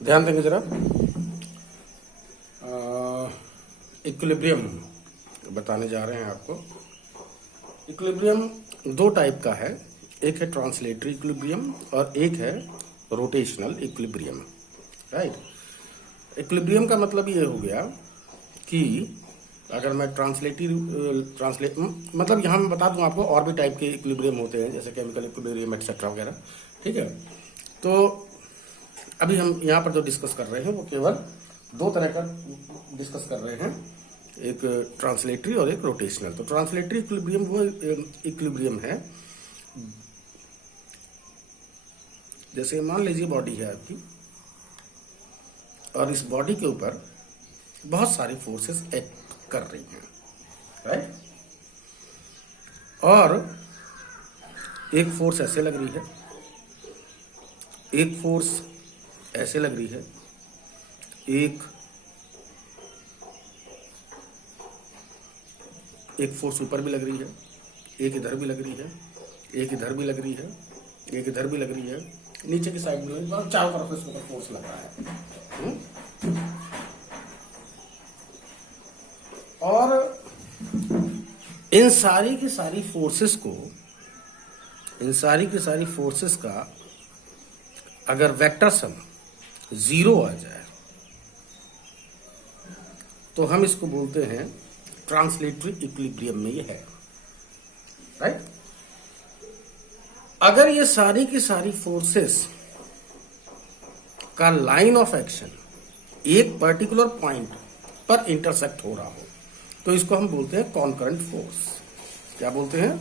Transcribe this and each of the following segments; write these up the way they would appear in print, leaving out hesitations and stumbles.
ध्यान देंगे जरा। इक्विलिब्रियम बताने जा रहे हैं आपको। इक्विलिब्रियम दो टाइप का है, एक है ट्रांसलेटरी इक्विलिब्रियम और एक है रोटेशनल इक्विलिब्रियम। राइट। इक्विलिब्रियम का मतलब ये हो गया कि अगर मैं मतलब यहाँ मैं बता दूं आपको, और भी टाइप के इक्विलिब्रियम होते हैं, जैसे केमिकल इक्विलिब्रियम एटसेट्रा वगैरह। ठीक है, तो अभी हम यहाँ पर जो डिस्कस कर रहे हैं वो केवल दो तरह का डिस्कस कर रहे हैं, एक ट्रांसलेटरी और एक रोटेशनल। तो ट्रांसलेटरी इक्विलिब्रियम वो इक्विलिब्रियम है, जैसे मान लीजिए बॉडी है आपकी और इस बॉडी के ऊपर बहुत सारी फोर्सेस एक्ट कर रही हैं, राइट। और एक फोर्स ऐसे लग रही है, एक फोर्स ऐसे लग रही है, एक फोर्स ऊपर भी लग रही है, एक इधर भी लग रही है, एक इधर भी लग रही है, एक इधर भी लग रही है, नीचे की साइड में चारों तरफ इसके ऊपर फोर्स लग रहा है। और इन सारी की सारी फोर्सेस का अगर वेक्टर सम 0 आ जाए तो हम इसको बोलते हैं ट्रांसलेटरी इक्विलिब्रियम में ये है, राइट। अगर ये सारी की सारी फोर्सेस का लाइन ऑफ एक्शन एक पर्टिकुलर पॉइंट पर इंटरसेक्ट हो रहा हो तो इसको हम बोलते हैं कॉनकरेंट फोर्स। क्या बोलते हैं?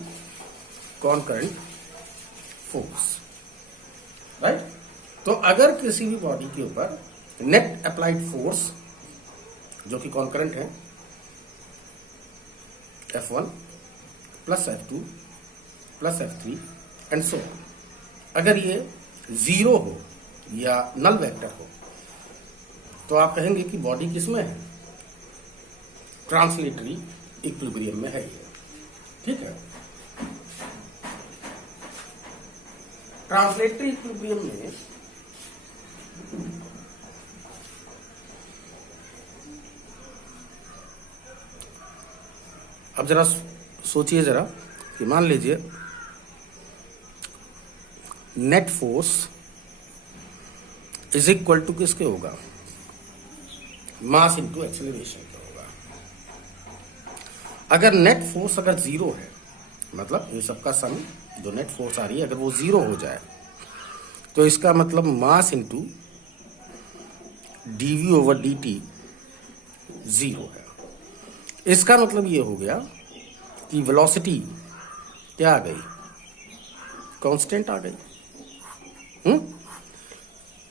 कॉनकरेंट फोर्स, राइट। तो अगर किसी भी बॉडी के ऊपर नेट अप्लाइड फोर्स जो कि कॉनकरेंट है, F1 plus F2 plus F3 and so on, अगर ये 0 हो या नल वेक्टर हो तो आप कहेंगे कि बॉडी किसमें है? ट्रांसलेटरी इक्विलिब्रियम में है ये, ठीक है। ट्रांसलेटरी इक्विलिब्रियम में अब जरा सोचिए जरा कि मान लीजिए net force is equal to किसके होगा? मास इंटू एक्सेलरेशन का होगा। अगर नेट फोर्स अगर 0 है, मतलब इन सबका सम जो नेट फोर्स आ रही है अगर वो 0 हो जाए तो इसका मतलब mass into dv over dt 0 है। इसका मतलब ये हो गया कि वेलोसिटी क्या आ गई? कांस्टेंट आ गई।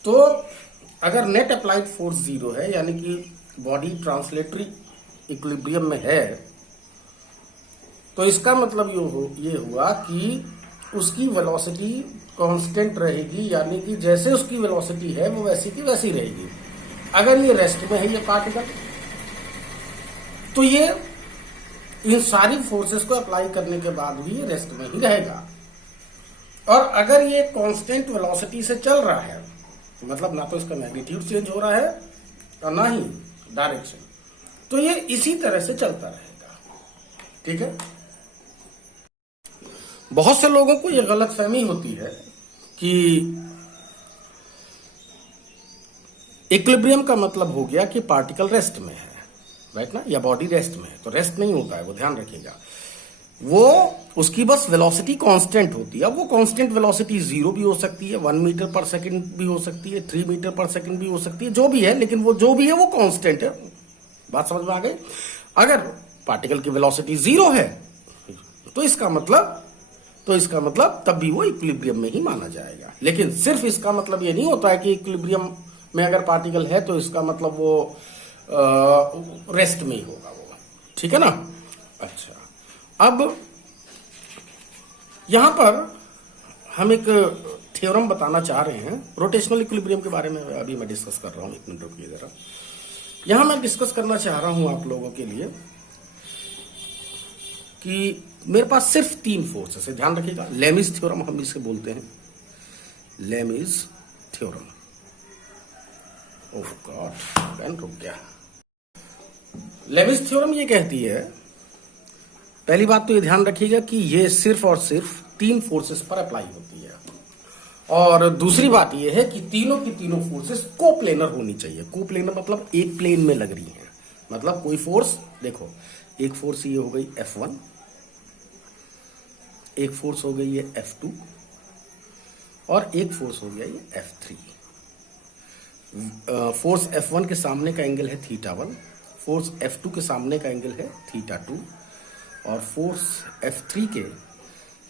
तो अगर नेट अप्लाइड फोर्स 0 है यानी कि बॉडी ट्रांसलेटरी इक्विलिब्रियम में है तो इसका मतलब ये हुआ कि उसकी वेलोसिटी कांस्टेंट रहेगी, यानी कि जैसे उसकी वेलोसिटी है वो वैसी की वैसी रहेगी। अगर ये रेस्ट में है ये पार्टिकल तो ये इन सारी फोर्सेस को अप्लाई करने के बाद भी ये रेस्ट में ही रहेगा। और अगर ये कांस्टेंट वेलोसिटी से चल रहा है मतलब ना तो इसका मैग्नीट्यूड चेंज हो रहा है और ना ही डायरेक्शन, तो ये इसी तरह से चलता रहेगा, ठीक है। बहुत से लोगों को ये गलतफहमी होती है कि इक्विलिब्रियम का मतलब हो गया कि पार्टिकल रेस्ट में है, राइट ना, या बॉडी रेस्ट में है। तो रेस्ट नहीं होता है, वो ध्यान रखिएगा। वो उसकी बस वेलोसिटी कांस्टेंट होती है। वो कांस्टेंट वेलोसिटी 0 भी हो सकती है, 1 मीटर पर सेकंड भी हो सकती है, 3 मीटर पर सेकंड भी हो सकती है, जो भी है, लेकिन वो जो भी है वो कांस्टेंट है। बात समझ में आ गई? अगर पार्टिकल की वेलोसिटी 0 है तो इसका मतलब तब भी वो इक्विलिब्रियम में ही माना जाएगा। लेकिन सिर्फ इसका मतलब ये नहीं होता है कि इक्विलिब्रियम में अगर पार्टिकल है तो इसका मतलब वो रेस्ट में ही होगा वो, ठीक है ना। अच्छा, अब यहां पर हम एक थ्योरम बताना चाह रहे हैं रोटेशनल इक्विलिब्रियम के बारे में। अभी मैं डिस्कस कर रहा हूं, 1 मिनट रुकिए जरा। यहां मैं डिस्कस करना चाह रहा हूं आप लोगों के लिए कि मेरे पास सिर्फ 3 फोर्सेस है। ध्यान रखिएगा, लेमिज थ्योरम हम इसे बोलते हैं, लेमिज थ्योरम। ओह गॉड, पेन रुक गया। लेविस थ्योरम ये कहती है, पहली बात तो ये ध्यान रखिएगा कि ये सिर्फ और सिर्फ तीन फोर्सेस पर अप्लाई होती है, और दूसरी बात ये है कि तीनों की तीनों फोर्सेस कोप्लेनर होनी चाहिए। कोप्लेनर मतलब एक प्लेन में लग रही है, मतलब कोई फोर्स, देखो एक फोर्स ये हो गई F1, एक फोर्स हो गई ये F2, और एक फोर्स हो गया ये F3। फोर्स F1 के सामने का एंगल है θ1, फोर्स F2 के सामने का एंगल है θ2, और फोर्स F3 के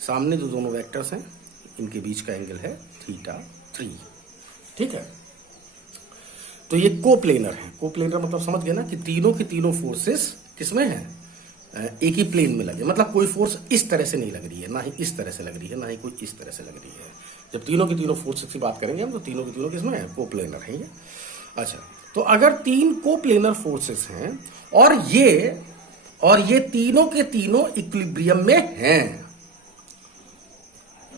सामने जो दोनों वेक्टर्स हैं इनके बीच का एंगल है θ3। ठीक है, तो ये कोप्लेनर है। कोप्लेनर मतलब समझ गए ना कि तीनों की तीनों फोर्सेस किसमें हैं, एक ही प्लेन में लगे, मतलब कोई फोर्स इस तरह से नहीं लग रही है, ना ही इस तरह से लग रही है, ना ही कोई इस तरह से लग रही है। जब तीनों की तीनों फोर्सेस की बात करेंगे हम, तो तीनों की तीनों किसमें है, कोप्लेनर है ये। अच्छा, तो अगर तीन कोप्लेनर फोर्सेस हैं और ये तीनों के तीनों इक्विलिब्रियम में हैं,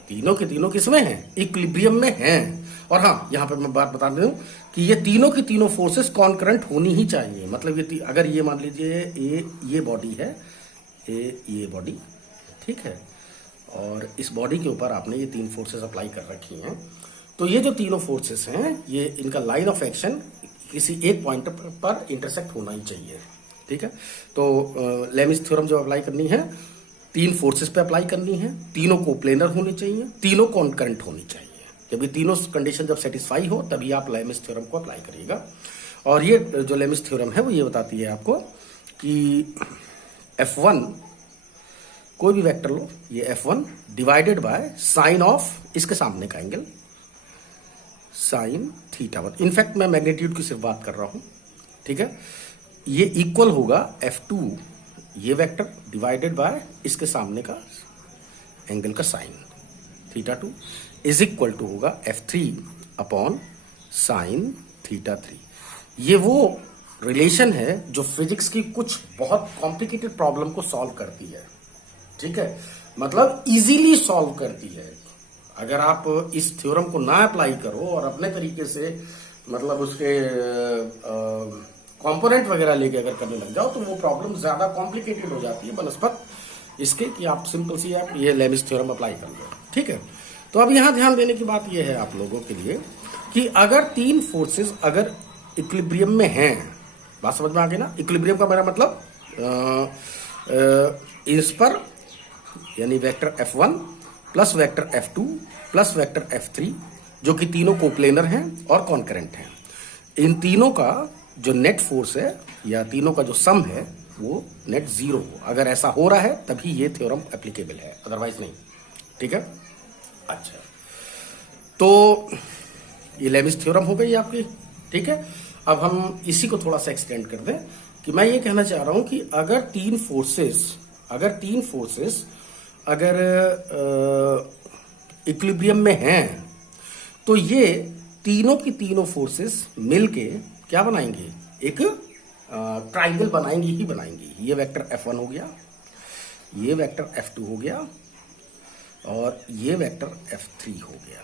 तीनों के तीनों किसमें हैं, इक्विलिब्रियम में हैं। और हाँ, यहां पर मैं बात बता दूं कि ये तीनों की तीनों फोर्सेस कॉन्करेंट होनी ही चाहिए। मतलब ये अगर ये मान लीजिए ये बॉडी है, ये बॉडी, ठीक है, और इस बॉडी के ऊपर आपने ये तीन फोर्सेस अप्लाई कर रखी हैं, तो ये जो तीनों फोर्सेस हैं, ये इनका लाइन ऑफ एक्शन किसी एक पॉइंट पर इंटरसेक्ट होना ही चाहिए। ठीक है, तो लेविस थ्योरम जो अप्लाई करनी है, तीन फोर्सेस पे अप्लाई करनी है, तीनों कोप्लेनर होने चाहिए, तीनों कॉन्करेंट होनी चाहिए। जब ये तीनों कंडीशन जब सेटिस्फाई हो तभी आप लेविस थ्योरम को अप्लाई करिएगा। और ये जो लेविस थ्योरम है वो ये बताती है आपको कि F1 कोई भी वेक्टर लो, ये F1 divided by sine of इसके सामने का एंगल साइन θ1। इनफैक्ट मैं मैग्नीट्यूड की सिर्फ बात कर रहा हूं, ठीक है, ये इक्वल होगा F2 ये वेक्टर डिवाइडेड बाय इसके सामने का एंगल का साइन θ2 इज इक्वल टू होगा F3 अपॉन साइन θ3। ये वो रिलेशन है जो फिजिक्स की कुछ बहुत कॉम्प्लिकेटेड प्रॉब्लम को सॉल्व करती है। ठीक है, मतलब इजीली सॉल्व करती है। अगर आप इस थ्योरम को ना अप्लाई करो और अपने तरीके से मतलब उसके कंपोनेंट वगैरह लेके अगर करने लग जाओ तो वो प्रॉब्लम ज्यादा कॉम्प्लिकेटेड हो जाती है बनस्पत इसके कि आप सिंपल सी आप ये लेविस थ्योरम अप्लाई कर लो। ठीक है, तो अब यहां ध्यान देने की बात यह है आप लोगों के लिए कि अगर तीन फोर्सेस अगर इक्विलिब्रियम में हैं, बात समझ में आ गई ना। इक्विलिब्रियम का मेरा मतलब इस पर यानी vector F1 plus vector F2 plus vector F3 जो कि तीनों कोप्लेनर हैं और कॉन्करेंट हैं, इन तीनों का जो नेट फोर्स है या तीनों का जो सम है वो नेट जीरो हो। अगर ऐसा हो रहा है तभी ये थ्योरम एप्लीकेबल है, अदरवाइज नहीं। ठीक है, अच्छा, तो ये लेविस थ्योरम हो गई आपकी। ठीक है, अब हम इसी को थोड़ा सा एक्सटेंड कर दें कि मैं ये कहना चाह रहा हूं कि अगर तीन फोर्सेस अगर इक्विलिब्रियम में हैं तो ये तीनों की तीनों फोर्सेस मिलके क्या बनाएंगे, एक ट्राइंगल बनाएंगी ही बनाएंगी। ये वेक्टर F1 हो गया, ये वेक्टर F2 हो गया और ये वेक्टर F3 हो गया।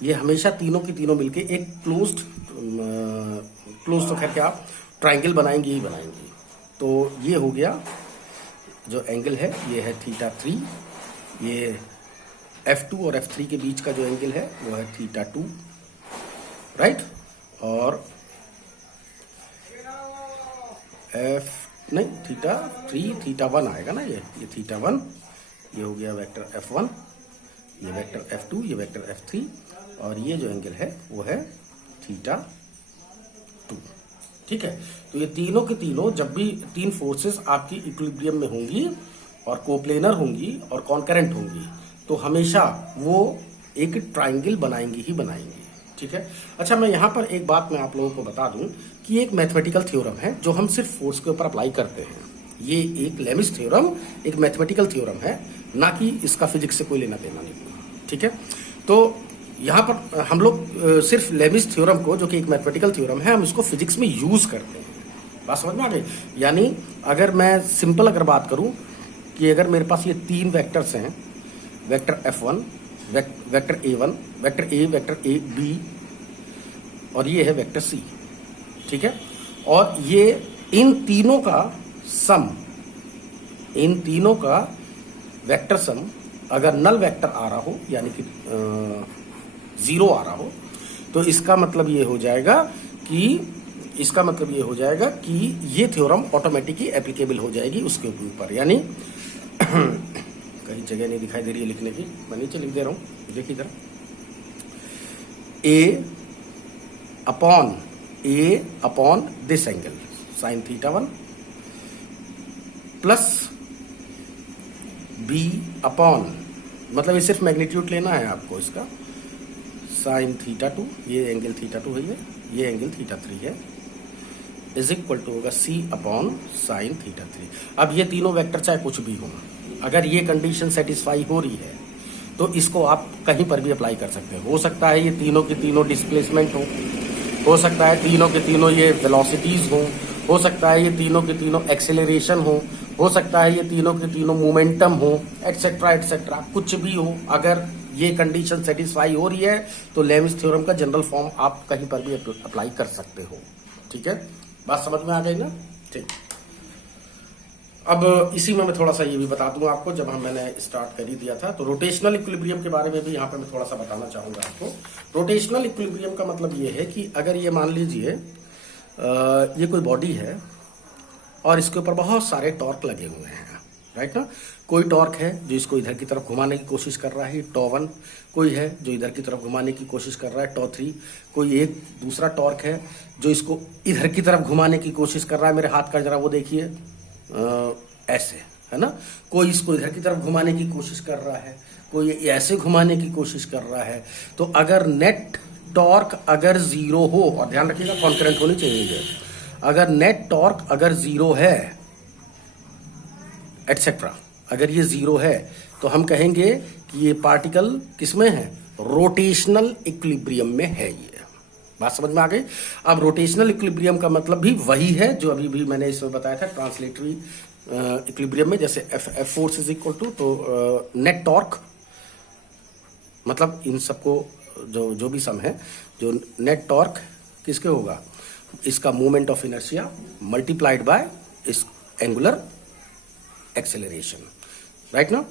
ये हमेशा तीनों की तीनों मिलके एक क्लोज्ड तो खैर क्या ट्राइंगल बनाएंगे ही बनाएंगे। तो ये हो गया जो एंगल है, ये है θ3, ये F2 और F3 के बीच का जो एंगल है वो है θ2, राइट, और θ3 θ1 आएगा ना, ये θ1, ये हो गया वेक्टर F1, ये वेक्टर F2, ये वेक्टर F3, और ये जो एंगल है वो है θ2। ठीक है, तो ये तीनों के तीनों जब भी तीन फोर्सेस आपकी इक्विलिब्रियम में होंगी और कोप्लेनर होंगी और कॉन्करेंट होंगी तो हमेशा वो एक ट्राइंगल बनाएंगी ही बनाएंगी। ठीक है, अच्छा, मैं यहां पर एक बात मैं आप लोगों को बता दूं कि एक मैथमेटिकल थ्योरम है जो हम सिर्फ फोर्स के ऊपर अप्लाई करते हैं। ये एक लेविस थ्योरम एक मैथमेटिकल थ्योरम है, ना कि इसका फिजिक्स से कोई लेना देना नहीं। ठीक है, तो यहाँ पर हम लोग सिर्फ लेविस थ्योरम को, जो कि एक मैथमेटिकल थ्योरम है, हम इसको फिजिक्स में यूज करते हैं। बात समझ में आ गई? यानी अगर मैं सिंपल अगर बात करूं कि अगर मेरे पास ये तीन वेक्टर्स हैं, vector F1, vector A1, vector A, vector A B, और ये है वेक्टर सी, ठीक है। और ये इन तीनों का सम, इन तीनों का वेक्टर सम अगर नल वेक्टर आ रहा हो, यानी कि 0 आ रहा हो, तो इसका मतलब ये हो जाएगा कि ये थ्योरम ऑटोमेटिकली एप्लीकेबल हो जाएगी उसके ऊपर। यानी कहीं जगह नहीं दिखाई दे रही है लिखने की, मैं नीचे लिख दे रहा हूं, देखिए जरा, A upon this angle sine theta 1 plus B upon, मतलब ये सिर्फ मैग्नीट्यूड लेना है आपको इसका, साइन थीटा 2, ये एंगल थीटा 2 है, ये एंगल थीटा 3 है, इज इक्वल टू होगा सी अपॉन साइन थीटा 3। अब ये तीनों वेक्टर चाहे कुछ भी हो, अगर ये कंडीशन सेटिस्फाई हो रही है तो इसको आप कहीं पर भी अप्लाई कर सकते हो सकता है ये तीनों के तीनों डिस्प्लेसमेंट हो सकता है तीनों के तीनों ये वेलोसिटीज हो सकता है ये तीनों के तीनों एक्सेलरेशन हो सकता है ये तीनों के तीनों मोमेंटम हो, एटसेट्रा एटसेट्रा, कुछ भी हो। अगर ये कंडीशन सेटिस्फाई हो रही है तो लेविस थ्योरम का जनरल फॉर्म आप कहीं पर भी अप्लाई कर सकते हो, ठीक है। बात समझ में आ गई ना, ठीक। अब इसी में मैं थोड़ा सा ये भी बता दूंगा आपको, जब मैंने स्टार्ट कर ही दिया था, तो रोटेशनल इक्विलिब्रियम के बारे में भी यहाँ पे मैं थोड़ा सा बताना चाहूंगा आपको। रोटेशनल इक्विलिब्रियम का मतलब ये है कि अगर ये मान लीजिए ये कोई बॉडी है और इसके ऊपर बहुत सारे टॉर्क लगे हुए हैं, राइट ना। कोई टॉर्क है जो इसको इधर की तरफ घुमाने की कोशिश कर रहा है, टॉ 1, कोई है जो इधर की तरफ घुमाने की कोशिश कर रहा है, टॉ 3, कोई एक दूसरा टॉर्क है जो इसको इधर की तरफ घुमाने की कोशिश कर रहा है, मेरे हाथ का जरा वो देखिए, ऐसे, है ना। कोई इसको इधर की तरफ घुमाने की कोशिश कर रहा है, कोई ऐसे घुमाने की कोशिश कर रहा है। तो अगर नेट टॉर्क अगर 0 हो, और ध्यान रखिएगा कॉन्करेंट होनी चाहिए, अगर नेट टॉर्क अगर 0 है एटसेट्रा, अगर ये 0 है तो हम कहेंगे कि ये पार्टिकल किसमें है, रोटेशनल इक्विलिब्रियम में है। ये बात समझ में आ गई। अब रोटेशनल इक्विलिब्रियम का मतलब भी वही है जो अभी भी मैंने इसमें बताया था ट्रांसलेटरी इक्विलिब्रियम में, जैसे F force is equal to, तो नेट टॉर्क, मतलब इन सबको जो भी सम है, जो नेट टॉर्क किसके होगा, इसका moment of inertia multiplied by इस एंगुलर एक्सेलरेशन, राइट ना।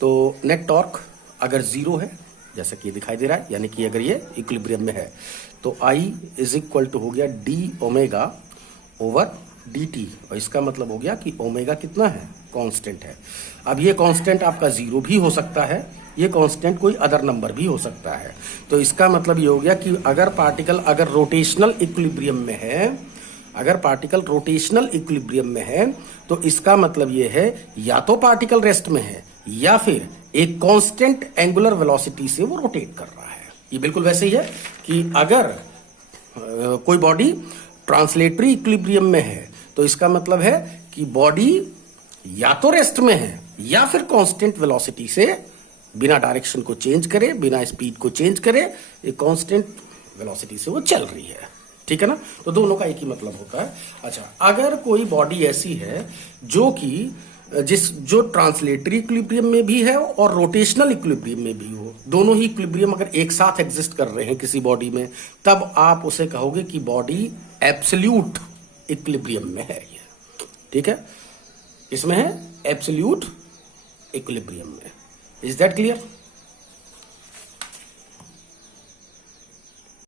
तो नेट टॉर्क अगर 0 है, जैसा कि दिखाई दे रहा है, यानी कि अगर ये इक्विलिब्रियम में है, तो I इज इक्वल टू हो गया D omega over D T, और इसका मतलब हो गया कि ओमेगा कितना है, कांस्टेंट है। अब ये कांस्टेंट आपका 0 भी हो सकता है, ये कांस्टेंट कोई अदर नंबर भी हो सकता है। तो इसका मतलब ये हो गया कि अगर पार्टिकल अगर रोटेशनल इक्विलिब्रियम में है, अगर पार्टिकल रोटेशनल इक्विलिब्रियम में है, तो इसका मतलब ये है या तो पार्टिकल रेस्ट में है या फिर एक कांस्टेंट एंगुलर वेलोसिटी से वो रोटेट कर रहा है। ये बिल्कुल वैसे ही है कि अगर कोई बॉडी ट्रांसलेटरी इक्विलिब्रियम में है तो इसका मतलब है कि बॉडी या तो रेस्ट में है या फिर कांस्टेंट वेलोसिटी से बिना डायरेक्शन को चेंज करे, बिना स्पीड को चेंज करे, एक कांस्टेंट वेलोसिटी से वो चल रही है, ठीक है ना। तो दोनों का एक ही मतलब होता है। अच्छा, अगर कोई बॉडी ऐसी है जो कि जो ट्रांसलेटरी इक्विलिब्रियम में भी है और रोटेशनल इक्विलिब्रियम में भी हो, दोनों ही इक्विलिब्रियम अगर एक साथ एग्जिस्ट कर रहे हैं किसी बॉडी में, तब आप उसे कहोगे कि बॉडी एब्सोल्यूट इक्विलिब्रियम में है, ये ठीक है, इसमें है एब्सोल्यूट इक्विलिब्रियम में। Is that clear?